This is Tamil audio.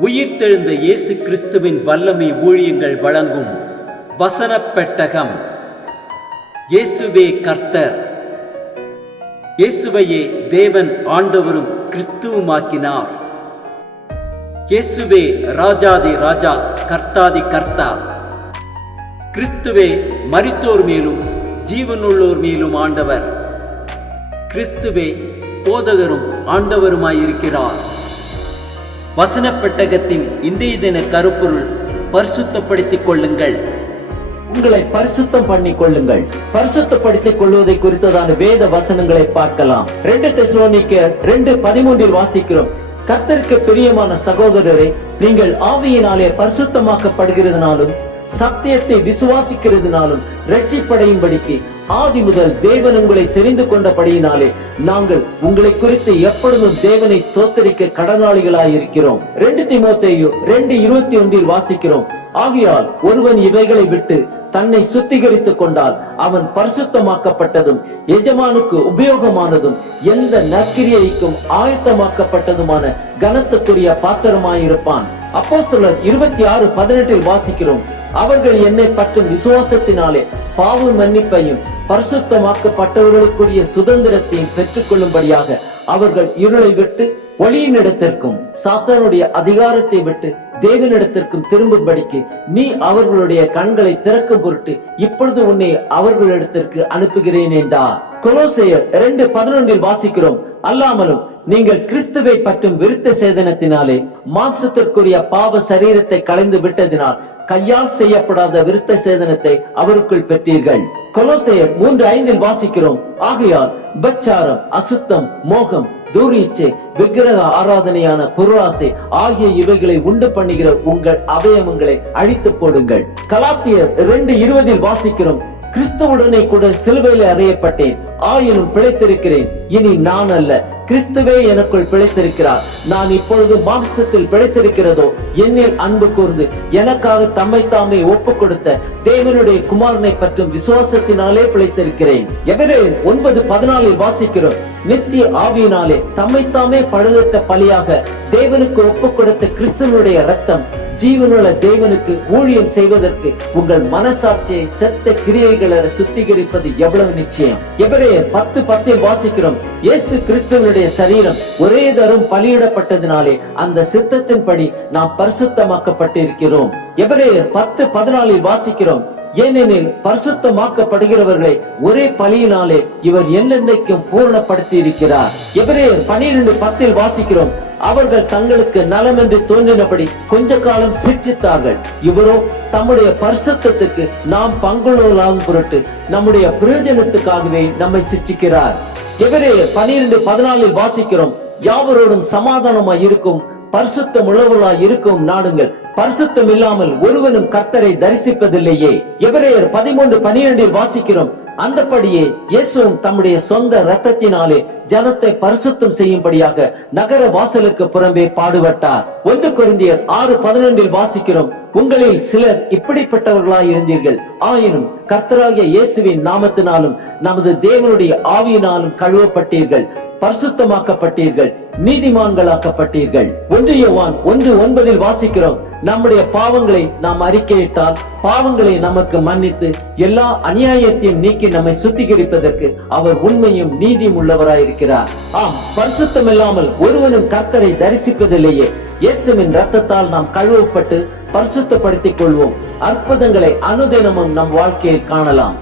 உயிர்த்தெழுந்த இயேசு கிறிஸ்துவின் வல்லமை ஊழியங்கள் வழங்கும் வசனப் பெட்டகம். இயேசுவே கர்த்தர். இயேசுவையே தேவன் ஆண்டவரும் கிறிஸ்துவுமாக்கினார். இயேசுவே ராஜாதி ராஜா, கர்த்தாதி கர்த்தா. கிறிஸ்துவே மரித்தோர் மேலும் ஜீவனுள்ளோர் மேலும் ஆண்டவர். கிறிஸ்துவே போதகரும் ஆண்டவருமாயிருக்கிறார். வசனப் பெட்டகத்தின் இன்றைய தின கருப்பொருள்: பரிசுத்தப்படுத்திக் கொள்ளுங்கள். உங்களை பரிசுத்தம் பண்ணிக் கொள்ளுங்கள். பரிசுத்தப்படுத்திக் கொள்வதை குறித்ததான வேத வசனங்களை பார்க்கலாம். 2 தெசலோனிக்கேயர் 2:13 வாசிக்கிறோம். கர்த்தருக்கு பிரியமான சகோதரரே, நீங்கள் ஆவியினாலே பரிசுத்தமாக்கப்படுகிறதுனாலும் சத்தியத்தை விசுவாசிக்கிறதுனாலும் இரட்சிப்படையும்படிக்கு ஆதி முதல் தேவன் உங்களை தெரிந்து கொண்டபடியினாலே நாங்கள் உங்களை குறித்து எப்பொழுதும் தேவனை ஸ்தோத்தரிக்க கடனாளிகளாயிருக்கிறோம். 2 தீமோத்தேயு 2:21 வாசிக்கிறோம். ஆகையால் ஒருவன் இவைகளை விட்டு தன்னை சுத்திகரித்துக் கொண்டால் அவன் பரிசுத்தமாக்கப்பட்டதும் எஜமானுக்கு உபயோகமானதும் எந்த நற்கிரியைக்கும் ஆயத்தமாக்கப்பட்டதுமான கனத்துக்குரிய பாத்திரமாயிருப்பான். அப்போஸ்தலர் 26:18 வாசிக்கிறோம். அவர்கள் என்னை பற்றும் விசுவாசத்தினாலே பாவ மன்னிப்பையும் பரிசுத்தமாக்கப்பட்டவர்களுக்குரிய சுதந்திரத்தையும் பெற்றுக் கொள்ளும்படியாக அவர்கள் இருளை விட்டு ஒளியினிடத்திற்கும் சாத்தானுடைய அதிகாரத்தை விட்டு தேவனிடத்திற்கும் திரும்பும்படிக்கு நீ அவர்களுடைய கண்களை திறக்கும் பொருட்டு இப்பொழுது உன்னை அவர்களிடத்திற்கு அனுப்புகிறேன் என்றார். கொலோசையர் 2:11 வாசிக்கிறோம். அல்லாமலும் நீங்கள் கிறிஸ்துவை பற்றும் விருத்த சேதனத்தினாலே மாம்சத்திற்குரிய பாவ சரீரத்தை களைந்து விட்டதினால் கையால் செய்யப்படாத விருத்த சேதனத்தை அவருக்குள் பெற்றீர்கள். கொலோசையர் 3:5 வாசிக்கிறோம். ஆகையால் பச்சாரம், அசுத்தம், மோகம், தூரீச்சை, விக்கிரக ஆராதனையான பொருளாசை ஆகிய இவைகளை உண்டு பண்ணுகிற உங்கள் அவயவங்களை அழித்து போடுங்கள். கலாத்தியர் 2:20 வாசிக்கிறோம். கிறிஸ்துவுடனே கூட சிலுவையில் அறையப்பட்டேன், ஆயினும் பிழைத்திருக்கிறேன். இனி நான் அல்ல, கிறிஸ்துவே எனக்குள் பிழைத்திருக்கிறார். நான் இப்பொழுது மாம்சத்தில் பிழைத்திருக்கிறதோ என்னில் அன்பு கூர்ந்து எனக்காக தம்மை தாமே ஒப்பு கொடுத்த தேவனுடைய குமாரனை பற்றும் விசுவாசத்தினாலே பிழைத்திருக்கிறேன். எபிரேயர் 9:14 வாசிக்கிறோம். நித்திய ஆவியினாலே தம்மை தாமே பழுதற்ற பலியாக தேவனுக்கு ஒப்பு கொடுத்த கிறிஸ்துவனுடைய ரத்தம் ஜீவனுள்ள தேவனுக்கு ஊழியம் செய்வதற்கு உங்கள் மனசாட்சியை செத்த கிரியைகளை சுத்திகரிப்பது எவ்வளவு நிச்சயம். எபிரேயர் 10:10 வாசிக்கிறோம். இயேசு கிறிஸ்துவனுடைய சரீரம் ஒரே தரம் பலியிடப்பட்டதினாலே அந்த சித்தத்தின்படி நாம் பரிசுத்தமாக்கப்பட்டிருக்கிறோம். எபிரேயர் 10:14 வாசிக்கிறோம். ஏனெனில் பரிசுத்தமாக்கப்படுகிறவர்களை ஒரே பலியினாலே இவர் என்னென்னைக்கும் பூரணப்படுத்தி இருக்கிறார். எபிரேயர் 12:10 வாசிக்கிறோம். அவர்கள் தங்களுக்கு நலம் என்று தோன்றினபடி கொஞ்ச காலம் சிட்சித்தார்கள். இவரோ தம்முடைய பரிசுத்தத்துக்கு நாம் பங்குள்ளவர்களாகும் பொருட்டு நம்முடைய பிரயோஜனத்துக்காகவே நம்மை சிட்சிக்கிறார். எபிரேயர் 12:14 வாசிக்கிறோம். யாவரோடும் சமாதானமாய் இருக்கும் பரிசுத்தம் உள்ளவர்களாய் இருக்கும் நாடுங்கள். பரிசுத்தம் இல்லாமல் ஒருவனும் கர்த்தரை தரிசிப்பதில்லையே. எபிரேயர் 13:12 வாசிக்கிறோம். அந்தபடியே இயேசுவும் தம்முடைய சொந்த இரத்தத்தினாலே ஜனத்தை பரிசுத்தம் செய்யும்படியாக நகர வாசலுக்கு புறம்பே பாடுபட்டார். 1 கொரிந்தியர் 6:11 வாசிக்கிறோம். உங்களில் சிலர் இப்படிப்பட்டவர்களாய் இருந்தீர்கள், ஆயினும் கர்த்தராகிய இயேசுவின் நாமத்தினாலும் நமது தேவனுடைய ஆவியினாலும் கழுவப்பட்டீர்கள், பரிசுத்தமாக்கப்பட்டீர்கள், நீதிமான்களாக்கப்பட்டீர்கள். 1 யோவான் 1:9 வாசிக்கிறோம். நம்முடைய பாவங்களை நாம் அறிக்கையிட்டால் பாவங்களை நமக்கு மன்னித்து எல்லா அநியாயத்தையும் நீக்கி நம்மை சுத்திகரிப்பதற்கு அவர் உண்மையும் நீதியும் உள்ளவராயிருக்கிறார். ஆம், பரிசுத்தம் இல்லாமல் ஒருவனும் கர்த்தரை தரிசிப்பதில்லையே. இயேசுவின் ரத்தத்தால் நாம் கழுவப்பட்டு பரிசுத்தப்படுத்திக் கொள்வோம். அற்புதங்களை அனுதினமும் நம் வாழ்க்கையில் காணலாம்.